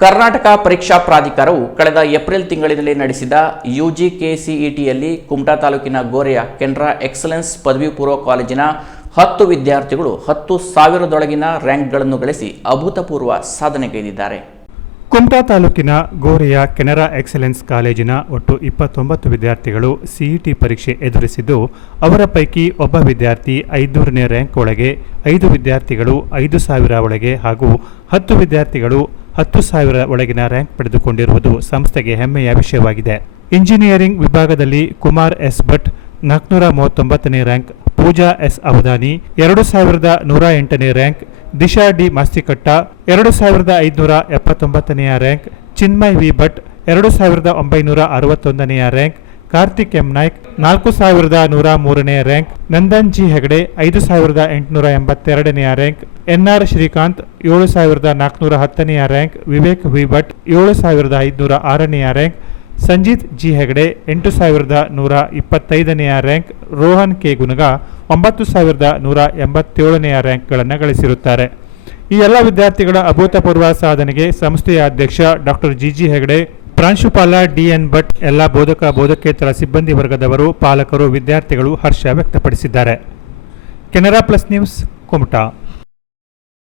ಕರ್ನಾಟಕ ಪರೀಕ್ಷಾ ಪ್ರಾಧಿಕಾರವು ಕಳೆದ ಏಪ್ರಿಲ್ ತಿಂಗಳಿನಲ್ಲಿ ನಡೆಸಿದ ಯುಜಿ ಕೆಸಿಇಟಿಯಲ್ಲಿ ಕುಮಟಾ ತಾಲೂಕಿನ ಗೋರೆಯ ಕೆನರಾ ಎಕ್ಸಲೆನ್ಸ್ ಪದವಿ ಪೂರ್ವ ಕಾಲೇಜಿನ ಹತ್ತು ವಿದ್ಯಾರ್ಥಿಗಳು ಹತ್ತು ಸಾವಿರದೊಳಗಿನ ರ್ಯಾಂಕ್ಗಳನ್ನು ಗಳಿಸಿ ಅಭೂತಪೂರ್ವ ಸಾಧನೆಗೈದಿದ್ದಾರೆ ಕುಮಟಾ ತಾಲೂಕಿನ ಗೋರೆಯ ಕೆನರಾ ಎಕ್ಸಲೆನ್ಸ್ ಕಾಲೇಜಿನ ಒಟ್ಟು ಇಪ್ಪತ್ತೊಂಬತ್ತು ವಿದ್ಯಾರ್ಥಿಗಳು ಸಿಇಟಿ ಪರೀಕ್ಷೆ ಎದುರಿಸಿದ್ದು, ಅವರ ಪೈಕಿ ಒಬ್ಬ ವಿದ್ಯಾರ್ಥಿ ಐದೂರನೇ ರ್ಯಾಂಕ್ ಒಳಗೆ, ಐದು ವಿದ್ಯಾರ್ಥಿಗಳು ಐದು ಸಾವಿರ ಒಳಗೆ ಹಾಗೂ ಹತ್ತು ವಿದ್ಯಾರ್ಥಿಗಳು ಹತ್ತು ಸಾವಿರ ಒಳಗಿನ ರ್ಯಾಂಕ್ ಪಡೆದುಕೊಂಡಿರುವುದು ಸಂಸ್ಥೆಗೆ ಹೆಮ್ಮೆಯ ವಿಷಯವಾಗಿದೆ. ಇಂಜಿನಿಯರಿಂಗ್ ವಿಭಾಗದಲ್ಲಿ ಕುಮಾರ್ ಎಸ್ ಭಟ್, ನಾಲ್ಕುನೂರ ಮೂವತ್ತೊಂಬತ್ತನೇ ರ್ಯಾಂಕ್ ಪೂಜಾ ಎಸ್ ಅವಧಾನಿ, ಎರಡು ಸಾವಿರದ ನೂರ ಎಂಟನೇ ರ್ಯಾಂಕ್ ದಿಶಾ ಡಿ ಮಾಸ್ತಿಕಟ್ಟ, ಎರಡು ಸಾವಿರದ ಐದುನೂರ ಎಪ್ಪತ್ತೊಂಬತ್ತನೆಯ ರ್ಯಾಂಕ್ ಚಿನ್ಮಯ್ ವಿ ಭಟ್, ಎರಡು ಸಾವಿರದ ಒಂಬೈನೂರ ಅರವತ್ತೊಂದನೆಯ ರ್ಯಾಂಕ್ ಕಾರ್ತಿಕ್ ಎಂ ನಾಯ್ಕ್, ನಾಲ್ಕು ಸಾವಿರದ ನೂರ ಮೂರನೇ ರ್ಯಾಂಕ್ ನಂದನ್ ಜಿ ಹೆಗಡೆ, ಐದು ಸಾವಿರದ ಎಂಟುನೂರ ಎಂಬತ್ತೆರಡನೆಯ ರ್ಯಾಂಕ್ ಎನ್ಆರ್ ಶ್ರೀಕಾಂತ್ ಏಳು ಸಾವಿರದ ನಾಲ್ಕುನೂರ ಹತ್ತನೆಯ ರ್ಯಾಂಕ್, ವಿವೇಕ್ ವಿ ಭಟ್ ಏಳು ಸಾವಿರದ ಐದುನೂರ ಆರನೆಯ ರ್ಯಾಂಕ್, ಸಂಜೀತ್ ಜಿ ಹೆಗಡೆ ಎಂಟು ಸಾವಿರದ ನೂರ ಇಪ್ಪತ್ತೈದನೆಯ ರ್ಯಾಂಕ್, ರೋಹನ್ ಕೆ ಗುನಗ ಒಂಬತ್ತು ಸಾವಿರದ ನೂರ ಎಂಬತ್ತೇಳನೆಯ ರ್ಯಾಂಕ್ಗಳನ್ನು ಗಳಿಸಿರುತ್ತಾರೆ. ಈ ಎಲ್ಲ ವಿದ್ಯಾರ್ಥಿಗಳ ಅಭೂತಪೂರ್ವ ಸಾಧನೆಗೆ ಸಂಸ್ಥೆಯ ಅಧ್ಯಕ್ಷ ಡಾಕ್ಟರ್ ಜಿ ಜಿ ಹೆಗಡೆ, ಪ್ರಾಂಶುಪಾಲ ಡಿಎನ್ ಭಟ್, ಎಲ್ಲ ಬೋಧಕ ಬೋಧಕೇತರ ಸಿಬ್ಬಂದಿ ವರ್ಗದವರು, ಪಾಲಕರು, ವಿದ್ಯಾರ್ಥಿಗಳು ಹರ್ಷ ವ್ಯಕ್ತಪಡಿಸಿದ್ದಾರೆ. Canara plus news, Kumta.